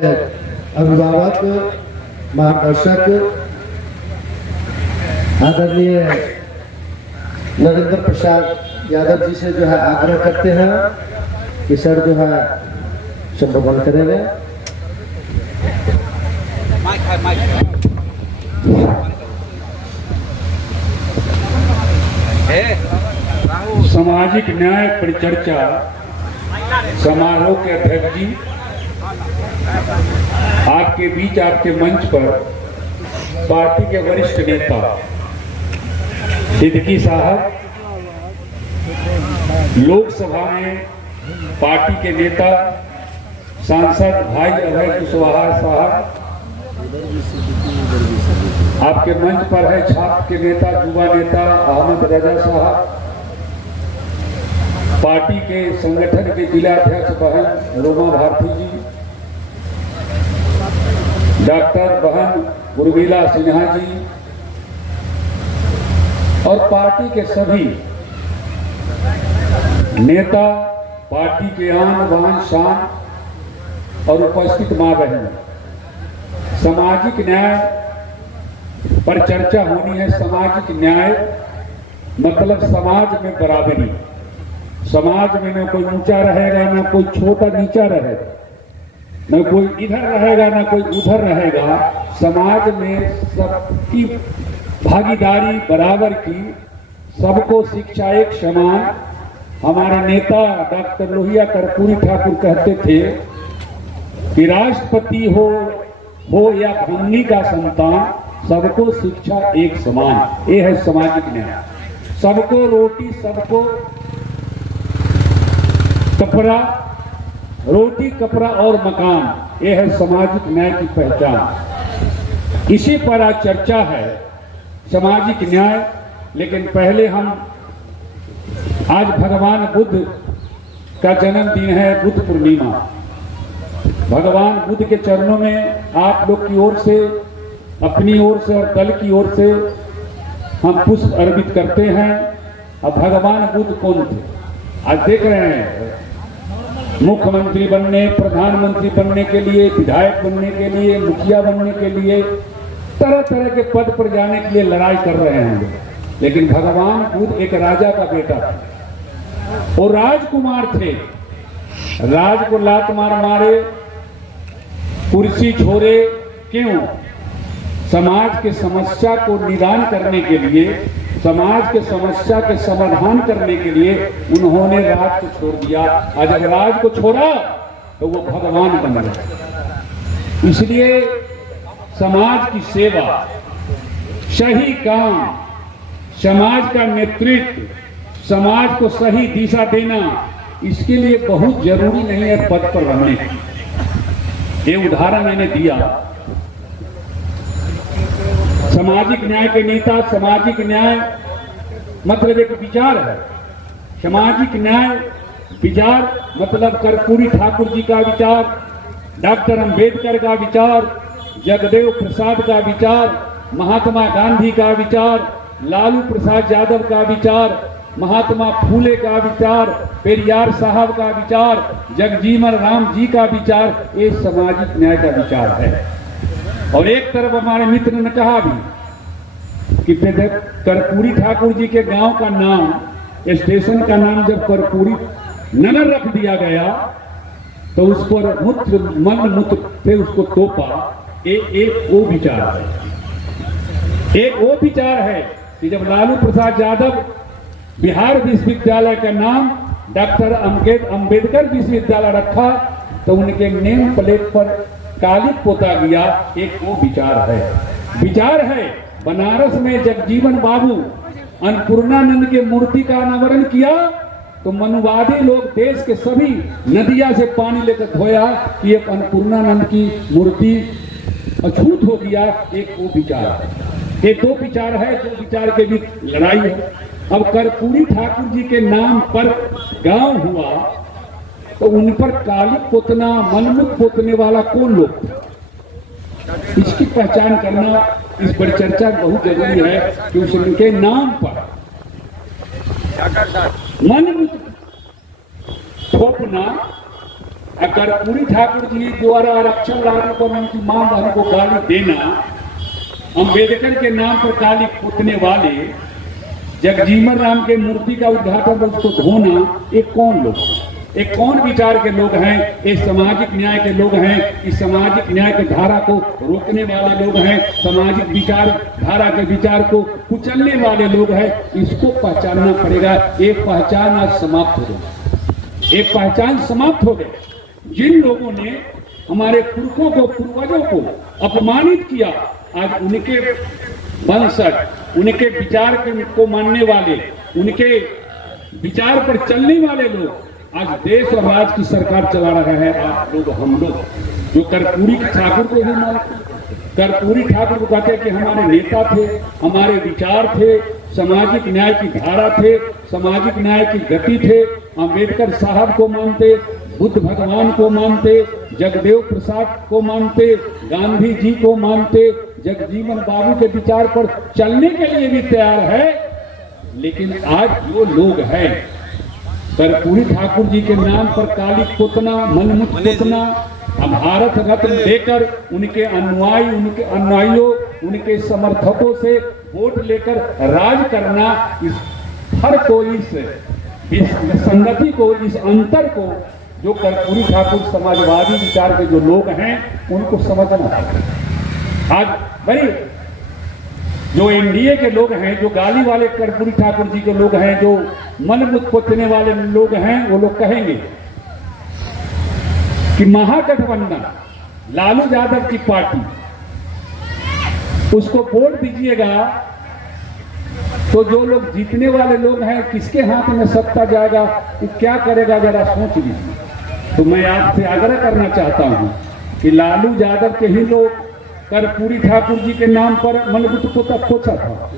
अभिभावक, मार्गदर्शक आदरणीय नरेंद्र प्रसाद यादव जी से जो है आग्रह करते हैं कि सर जो है संबोधन करेंगे। सामाजिक न्याय परिचर्चा समारोह के अध्यक्ष जी, आपके बीच आपके मंच पर पार्टी के वरिष्ठ नेता सिद्दीकी साहब, लोकसभा में पार्टी के नेता सांसद भाई अभय कुशवाहा साहब, आपके मंच पर है छात्र के नेता युवा नेता अहमद रजा साहब, पार्टी के संगठन के जिला अध्यक्ष बहन रोमा भारती जी, डॉक्टर बहन उर्मिला सिन्हा जी और पार्टी के सभी नेता, पार्टी के आन बान शान और उपस्थित मां बहन। सामाजिक न्याय पर चर्चा होनी है। सामाजिक न्याय मतलब समाज में बराबरी। समाज में न कोई ऊंचा रहेगा, न कोई छोटा नीचा रहेगा, न कोई इधर रहेगा, न कोई उधर रहेगा। समाज में सबकी भागीदारी बराबर की, सबको शिक्षा एक समान। हमारे नेता डॉक्टर लोहिया कर्पूरी ठाकुर कहते थे कि राष्ट्रपति हो या भूमि का संतान, सबको शिक्षा एक समान। ये है सामाजिक न्याय। सबको रोटी, सबको कपड़ा, रोटी कपड़ा और मकान, ये है सामाजिक न्याय की पहचान। इसी पर आज चर्चा है, सामाजिक न्याय। लेकिन पहले हम आज भगवान बुद्ध का जन्मदिन है, बुद्ध पूर्णिमा। भगवान बुद्ध के चरणों में आप लोग की ओर से, अपनी ओर से और दल की ओर से हम पुष्प अर्पित करते हैं। अब भगवान बुद्ध कौन थे? आज देख रहे हैं, मुख्यमंत्री बनने, प्रधानमंत्री बनने के लिए, विधायक बनने के लिए, मुखिया बनने के लिए, तरह तरह के पद पर जाने के लिए लड़ाई कर रहे हैं। लेकिन भगवान बुद्ध एक राजा का बेटा था और राजकुमार थे। राज को लात मारे, कुर्सी छोड़े। क्यों? समाज के समस्या को निदान करने के लिए, समाज के समस्या के समाधान करने के लिए उन्होंने राज को छोड़ दिया। और जब राज को छोड़ा तो वो भगवान बन गए। इसलिए समाज की सेवा, सही काम, समाज का नेतृत्व, समाज को सही दिशा देना, इसके लिए बहुत जरूरी नहीं है पद पर रहने की। ये उदाहरण मैंने दिया। सामाजिक न्याय के नेता, सामाजिक न्याय मतलब एक विचार है। सामाजिक न्याय विचार मतलब कर्पूरी ठाकुर जी का विचार, डॉक्टर अंबेडकर का विचार, जगदेव प्रसाद का विचार, महात्मा गांधी का विचार, लालू प्रसाद यादव का विचार, महात्मा फूले का विचार, पेरियार साहब का विचार, जगजीवन राम जी का विचार, ये सामाजिक न्याय का विचार है। और एक तरफ हमारे मित्र ने कहा भी कि कर्पूरी ठाकुर जी के गांव का नाम, स्टेशन का नाम जब कर्पूरी नगर रख दिया गया तो उस पर मूत्र से उसको तोपा। एक वो विचार है। एक वो विचार है कि जब लालू प्रसाद यादव बिहार विश्वविद्यालय का नाम डॉक्टर अंबेडकर विश्वविद्यालय रखा तो उनके नेम प्लेट पर काली पोता गया। एक वो विचार है। विचार है बनारस में जगजीवन बाबू अन्नपूर्णानंद के मूर्ति का अनावरण किया तो मनुवादी लोग देश के सभी नदिया से पानी लेकर धोया कि एक अन्नपूर्णानंद की मूर्ति अछूत हो गया। एक वो विचार है। ये दो विचार है, दो विचार के बीच लड़ाई है। अब कर्पूरी ठाकुर जी के नाम पर गांव हुआ तो उन पर काली पोतना, मनमुख पोतने वाला कौन लोग थे? इसकी पहचान करना इस पर चर्चा बहुत जरूरी है कि उनके नाम पर मनमुख थोपना कर्पूरी ठाकुर जी द्वारा आरक्षण लाने पर उनकी मां बहन को गाली देना, अंबेडकर के नाम पर गाली पोतने वाले, जगजीवन राम के मूर्ति का उद्घाटन पर उसको धोना, ये कौन लोग हैं? ये कौन विचार के लोग हैं? ये सामाजिक न्याय के लोग हैं। इस सामाजिक न्याय के धारा को रोकने वाले लोग हैं, सामाजिक विचार धारा के विचार को कुचलने वाले लोग हैं। इसको पहचानना पड़ेगा। ये पहचान आज समाप्त हो गई, ये पहचान समाप्त हो गई। जिन लोगों ने हमारे पुरखों को, पूर्वजों को अपमानित किया, आज उनके वंशज, उनके विचार को मानने वाले, उनके विचार पर चलने वाले लोग आज देश और राज्य की सरकार चला रहे हैं। आप लोग, हम लोग जो कर्पूरी ठाकुर को भी मानते, कर्पूरी ठाकुर को कहते हैं कि हमारे नेता थे, हमारे विचार थे, सामाजिक न्याय की धारा थे, सामाजिक न्याय की गति थे। अंबेडकर साहब को मानते, बुद्ध भगवान को मानते, जगदेव प्रसाद को मानते, गांधी जी को मानते, जगजीवन बाबू के विचार पर चलने के लिए भी तैयार है। लेकिन आज जो लोग हैं कर्पूरी ठाकुर जी के नाम पर काली पोतना, मलमुत पोतना, भारत रत्न देकर उनके अनुयायी, उनके अनुयायियों, उनके समर्थकों से वोट लेकर राज करना, इस फर्क को, इस संगति को, इस अंतर को जो कर्पूरी ठाकुर समाजवादी विचार के जो लोग हैं उनको समझना है। आज भाई जो एनडीए के लोग हैं, जो गाली वाले कर्पूरी ठाकुर जी के लोग हैं, जो मनमुत पोतने वाले लोग हैं, वो लोग कहेंगे कि महागठबंधन, लालू यादव की पार्टी, उसको वोट दीजिएगा तो जो लोग जीतने वाले लोग हैं, किसके हाथ में सत्ता जाएगा, वो क्या करेगा, जरा सोच लीजिए। तो मैं आपसे आग्रह करना चाहता हूं कि लालू यादव के ही लोग कर्पूरी ठाकुर जी के नाम पर मलबुत पोता पोछा था।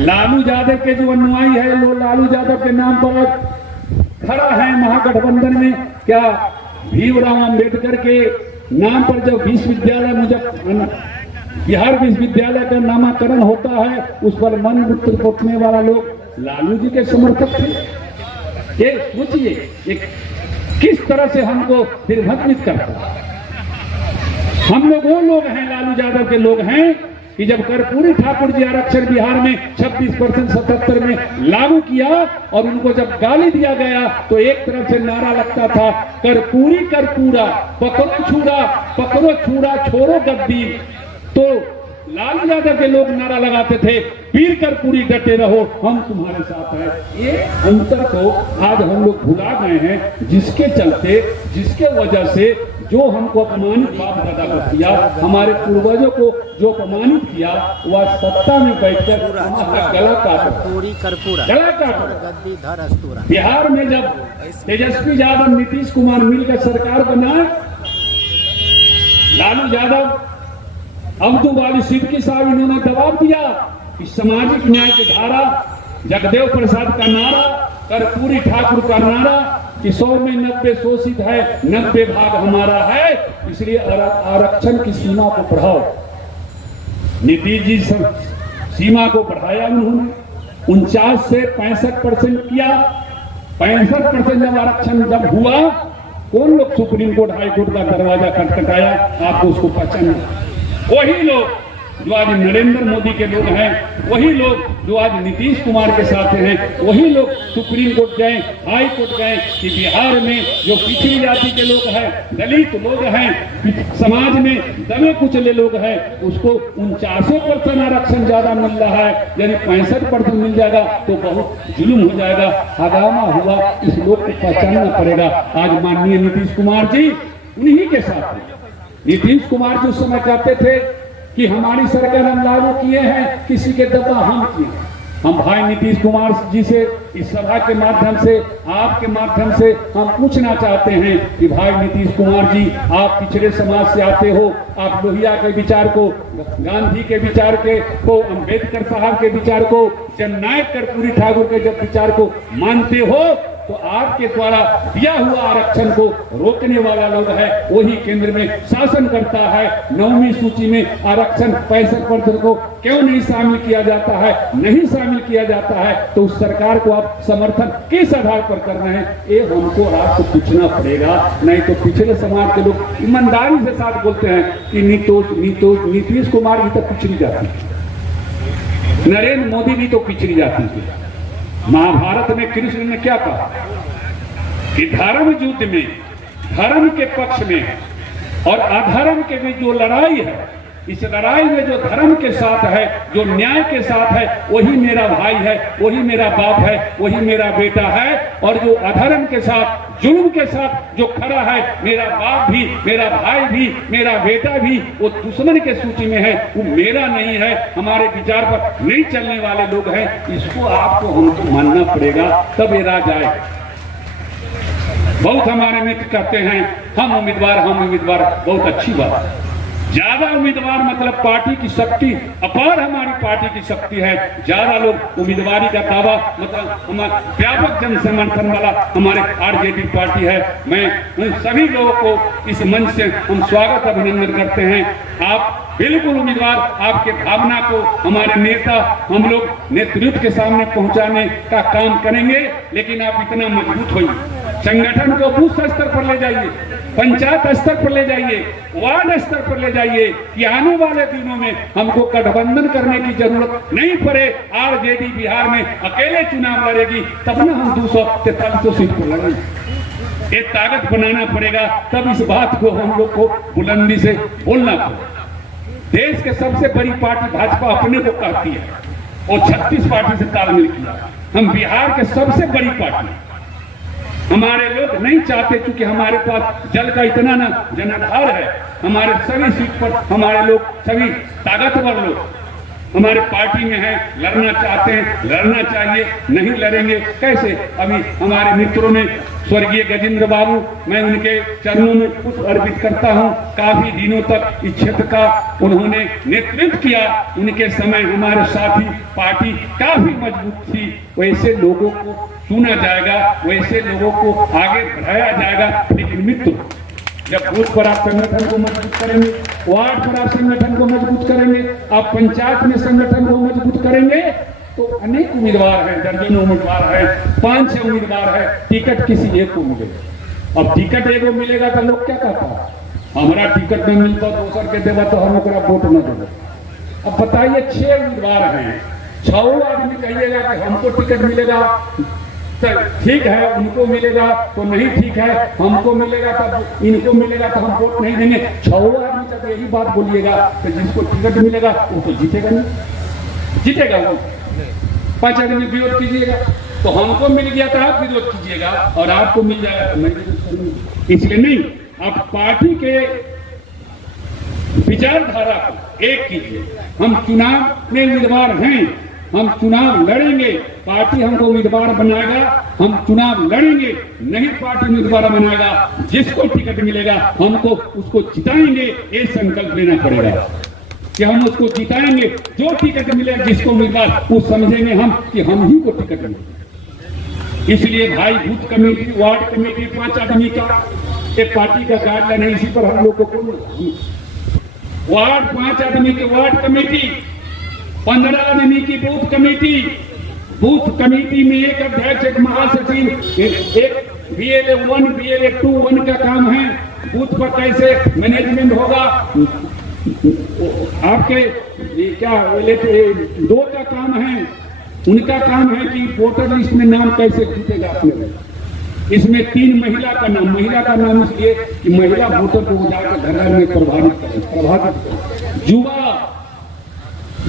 लालू यादव के जो अनुयायी है, लोग लालू यादव के नाम पर खड़ा है महागठबंधन में। क्या भीमराव अंबेडकर के नाम पर जब विश्वविद्यालय बिहार विश्वविद्यालय का नामकरण होता है, उस पर मलबुत पोतने वाला लोग लालू जी के समर्थक थे। ये सोचिए किस तरह से हमको निर्भत्मित करता है। हम लोग वो लोग हैं, लालू यादव के लोग हैं कि जब कर्पूरी ठाकुर जी आरक्षण बिहार में 26% 77 में लागू किया और उनको जब गाली दिया गया तो एक तरफ से नारा लगता था कर्पूरी कर्पूरा, पकड़ो छुरा, पकड़ो छुरा, छोड़ो गद्दी। तो लालू यादव के लोग नारा लगाते थे वीर कर्पूरी डटे रहो, हम तुम्हारे साथ हैं। ये अंतर को आज हम लोग भुला गए हैं, जिसके चलते, जिसके वजह से जो हमको अपमानित बाप दादा को किया, हमारे पूर्वजों को जो अपमानित किया, वह सत्ता में बैठकर हमारा गला काट। बिहार में जब तेजस्वी यादव, नीतीश कुमार मिलकर सरकार बनाए, लालू यादव, अब्दू वाली सिद्दीकी साहब, इन्होंने दबाव दिया कि सामाजिक न्याय की धारा, जगदेव प्रसाद का नारा, कर्पूरी ठाकुर का नारा कि 100 में 90 शोषित है, 90 भाग हमारा है, इसलिए आरक्षण की सीमा को बढ़ाओ। नीतीश जी सीमा को बढ़ाया उन्होंने, 49 से 65% किया। 65% जब आरक्षण जब हुआ, कौन लोग सुप्रीम कोर्ट, हाई कोर्ट का दरवाजा खटखटाया, आपको उसको पहचानना। वही लोग जो आज नरेंद्र मोदी के लोग हैं, वही लोग जो आज नीतीश कुमार के साथ हैं, वही लोग सुप्रीम कोर्ट गए, हाई कोर्ट गए कि बिहार में जो पिछड़ी जाति के लोग हैं, दलित लोग हैं, समाज में दबे कुचले लोग हैं, उसको 49% आरक्षण ज्यादा मिल रहा है, यानी 65% मिल जाएगा तो बहुत जुल्म हो जाएगा, हगामा हुआ। इस लोग को पहचानना पड़ेगा। आज माननीय नीतीश कुमार जी उन्हीं के साथ हैं। नीतीश कुमार जी उस समय कहते थे कि हमारी सरकार हम लागू किए हैं, किसी के दबा हम किए। हम भाई नीतीश कुमार जी से इस सभा के माध्यम से, आपके माध्यम से हम पूछना चाहते हैं कि भाई नीतीश कुमार जी, आप पिछड़े समाज से आते हो, आप लोहिया के विचार को, गांधी के विचार को, अंबेडकर साहब के विचार को, जननायक कर्पूरी ठाकुर के जब विचार को मानते हो, तो आपके द्वारा दिया हुआ आरक्षण को रोकने वाला लोग है वही केंद्र में शासन करता है। 9वीं सूची में आरक्षण 65% को क्यों नहीं शामिल किया जाता है? नहीं शामिल किया जाता है तो उस सरकार को आप समर्थन किस आधार पर कर रहे हैं, ये हमको आपको पूछना पड़ेगा। नहीं तो पिछले समाज के लोग ईमानदारी से साथ बोलते हैं कि नीतीश कुमार भी तो पिछड़ी जाती थी, नरेंद्र मोदी भी तो पिछड़ी जाती थी। महाभारत में कृष्ण ने क्या कहा कि धर्म युद्ध में धर्म के पक्ष में और अधर्म के बीच जो लड़ाई है, इस लड़ाई में जो धर्म के साथ है, जो न्याय के साथ है, वही मेरा भाई है, वही मेरा बाप है, वही मेरा बेटा है। और जो अधर्म के साथ, जुल्म के साथ जो खड़ा है, मेरा बाप भी, मेरा भाई भी, मेरा बेटा भी, वो दुश्मन के सूची में है, वो मेरा नहीं है, हमारे विचार पर नहीं चलने वाले लोग हैं। इसको आपको हमको मानना पड़ेगा, तब ये राज आए। बहुत हमारे मित्र कहते हैं हम उम्मीदवार, बहुत अच्छी बात है। ज्यादा उम्मीदवार मतलब पार्टी की शक्ति अपार, हमारी पार्टी की शक्ति है। ज्यादा लोग उम्मीदवारी का दावा मतलब हमारा व्यापक जन समर्थन वाला हमारे आरजेडी पार्टी है। मैं उन सभी लोगों को इस मंच से हम स्वागत अभिनंदन करते हैं। आप बिल्कुल उम्मीदवार, आपके भावना को हमारे नेता हम लोग नेतृत्व के सामने पहुंचाने का काम करेंगे, लेकिन आप इतना मजबूत होइए, संगठन को बूथ स्तर पर ले जाइए, पंचायत स्तर पर ले जाइए, वार्ड स्तर पर ले जाइए कि आने वाले दिनों में हमको गठबंधन करने की जरूरत नहीं पड़े। आरजेडी बिहार में अकेले चुनाव लड़ेगी, तब ना हम 243 सीट पर लड़ेंगे। ये ताकत बनाना पड़ेगा, तब इस बात को हम लोग को बुलंदी से बोलना पड़ेगा। देश के सबसे बड़ी पार्टी भाजपा अपने को कहती है और 36 पार्टी से तालमेल किया। हम बिहार के सबसे बड़ी पार्टी, हमारे लोग नहीं चाहते, क्योंकि हमारे पास जल का इतना ना जनाधार है। हमारे सभी सीट पर हमारे लोग, सभी ताकतवर लोग हमारे पार्टी में है, लड़ना चाहते हैं, लड़ना चाहिए। नहीं लड़ेंगे कैसे? अभी हमारे मित्रों ने स्वर्गीय गजेंद्र बाबू, मैं उनके चरणों में पुष्प अर्पित करता हूं। काफी दिनों तक इस क्षेत्र का उन्होंने नेतृत्व किया। उनके समय हमारे साथी पार्टी काफी मजबूत थी। वैसे लोगों को चुना जाएगा, वैसे लोगों को आगे बढ़ाया जाएगा। लेकिन मित्र, जब बूथ पर आप संगठन को मजबूत करेंगे, वार्ड पर आप संगठन को मजबूत करेंगे, आप पंचायत में संगठन को मजबूत करेंगे, तो अनेक उम्मीदवार हैं, दर्जनों उम्मीदवार हैं, 5-6 उम्मीदवार है, टिकट किसी एक को मिलेगा। अब टिकट एक को मिलेगा तो लोग क्या कहता है, हमारा टिकट नहीं मिलता, दूसर के देवा तो हम ओकरा वोट न देगा। अब बताइए 6 उम्मीदवार हैं, 6 आदमी कहिएगा कि हमको टिकट मिलेगा ठीक है, उनको मिलेगा तो नहीं ठीक है, हमको मिलेगा तब इनको मिलेगा तो हम वोट नहीं देंगे। 6 आदमी तक यही बात बोलिएगा तो जिसको टिकट मिलेगा वो तो जीतेगा नहीं, जीतेगा वो। 5 आदमी विरोध कीजिएगा तो हमको मिल गया तो आप विरोध कीजिएगा, और आपको मिल जाएगा तो मैं विरोध करूंगा। इसलिए नहीं, आप पार्टी के विचारधारा को एक कीजिए। हम चुनाव में उम्मीदवार हैं, हम चुनाव लड़ेंगे, पार्टी हमको उम्मीदवार बनाएगा, हम चुनाव लड़ेंगे, नहीं पार्टी उम्मीदवार बनाएगा। जिसको टिकट मिलेगा हमको उसको जिताएंगे, ये संकल्प लेना पड़ेगा कि हम उसको जिताएंगे। जो टिकट मिलेगा जिसको उम्मीदवार, वो समझेंगे हम कि हम ही को टिकट मिले। इसलिए भाई, बूथ कमेटी, वार्ड कमेटी 5 आदमी का एक पार्टी का गाइडलाइन है, इसी पर हम लोग को वार्ड 5 आदमी की वार्ड कमेटी, 15 आदमी की बूथ कमेटी। बूथ कमेटी में एक अध्यक्ष, एक महासचिव, एक BLA 1, BLA 2 1 का काम है। बूथ पर कैसे मैनेजमेंट होगा, आपके क्या 2 का काम है, उनका काम है कि वोटर लिस्ट में नाम कैसे जुटेगा अपने। इसमें 3 महिला का नाम इसलिए कि महिला वोटर को जाकर घर में प्रभावित करें। युवा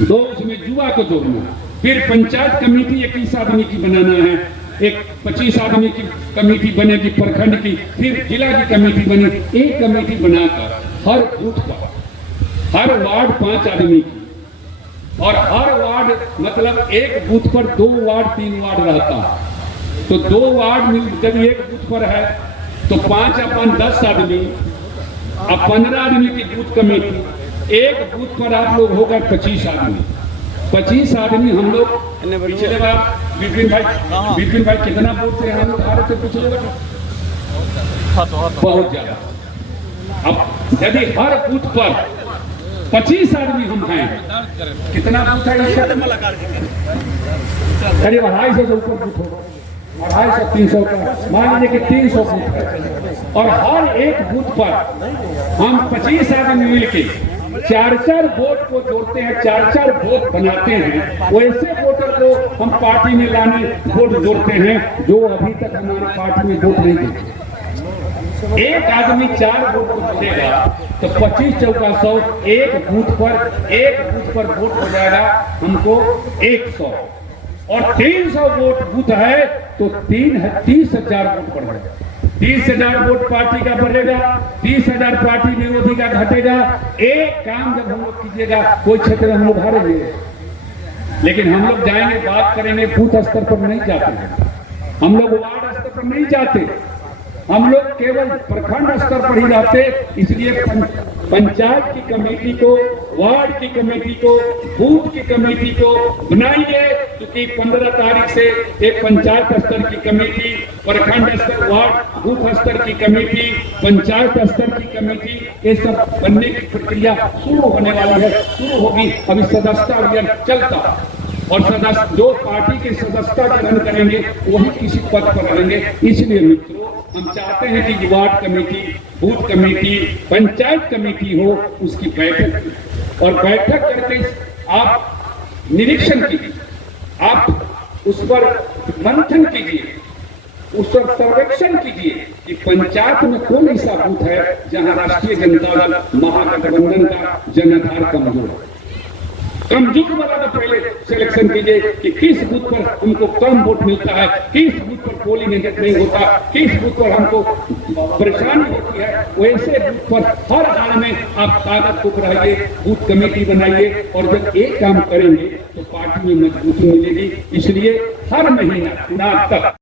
2, उसमें युवा को जोड़ना। फिर पंचायत कमेटी 21 आदमी की बनाना है, एक 25 आदमी की कमेटी बनेगी प्रखंड की, फिर जिला की कमेटी बनेगी। एक कमेटी बनाकर हर बूथ पर, हर वार्ड 5 आदमी की, और हर वार्ड मतलब एक बूथ पर 2 वार्ड 3 वार्ड रहता है, तो 2 वार्ड में जब एक बूथ पर है तो 5 अपन 10 आदमी, अब 15 आदमी की बूथ कमेटी। एक बूथ पर आप लोग होगा 25 आदमी। 25 आदमी हम लोग पिछले बार विपिन भाई कितना वोट से हम लोग आ रहे थे पिछले बार? बहुत ज्यादा। अब यदि हर बूथ पर 25 आदमी हम हैं, कितना बूथ है? करीब 250 से ऊपर बूथ होगा, 250 300 का, मान लीजिए कि 300 बूथ है और हर एक बूथ पर हम 25 आदमी मिलके 4-4 वोट को जोड़ते हैं, 4-4 वोट बनाते हैं। वैसे वोटर को हम पार्टी में लाने वोट जोड़ते हैं जो अभी तक हमारी पार्टी में वोट नहीं देते। एक आदमी 4 वोट को जोड़ेगा तो 25 चौका 100, एक बूथ पर वोट हो जाएगा हमको 100 और 300 वोट बूथ है तो 30,000 वोट पड़ेगा। 30,000 वोट पार्टी का बढ़ेगा, 30,000 पार्टी विरोधी का घटेगा। एक काम जब हम लोग कीजिएगा, कोई क्षेत्र में हम लोग हारेंगे, लेकिन हम लोग जाएंगे, बात करेंगे, बूथ स्तर पर नहीं जाते, हम लोग वार्ड स्तर पर नहीं जाते, हम लोग केवल प्रखंड स्तर पर ही रहते। इसलिए पंचायत की कमेटी को, वार्ड की कमेटी को, बूथ की कमेटी को बनाइए, क्योंकि 15 तारीख से एक पंचायत स्तर की कमेटी, प्रखंड स्तर, वार्ड, बूथ स्तर की कमेटी, पंचायत स्तर की कमेटी, ये सब बनने की प्रक्रिया शुरू होने वाली है, शुरू होगी। अभी सदस्यता अभियान चलता और सदस्य जो पार्टी के सदस्यता ग्रहण करेंगे वही किसी पद पर रहेंगे। इसलिए मित्रों, हम चाहते हैं कि ward committee, booth committee, panchayat committee हो, उसकी बैठक और बैठक करके आप निरीक्षण कीजिए, आप उस पर मंथन कीजिए, उस पर सर्वेक्षण कीजिए कि पंचायत में कौन ऐसा बूथ है जहां राष्ट्रीय जनता दल महागठबंधन का जनाधार कमजोर है। कमजोर वाला तो पहले सिलेक्शन कीजिए कि किस बूथ पर हमको कम वोट मिलता है, किस बूथ पर पोलिंग नहीं होता, किस बूथ पर हमको परेशानी होती है। वैसे बूथ पर हर हाल में आप कागज को बढ़ाइए, बूथ कमेटी बनाइए और जब एक काम करेंगे तो पार्टी में मजबूती मिलेगी। इसलिए हर महीना चुनाव तक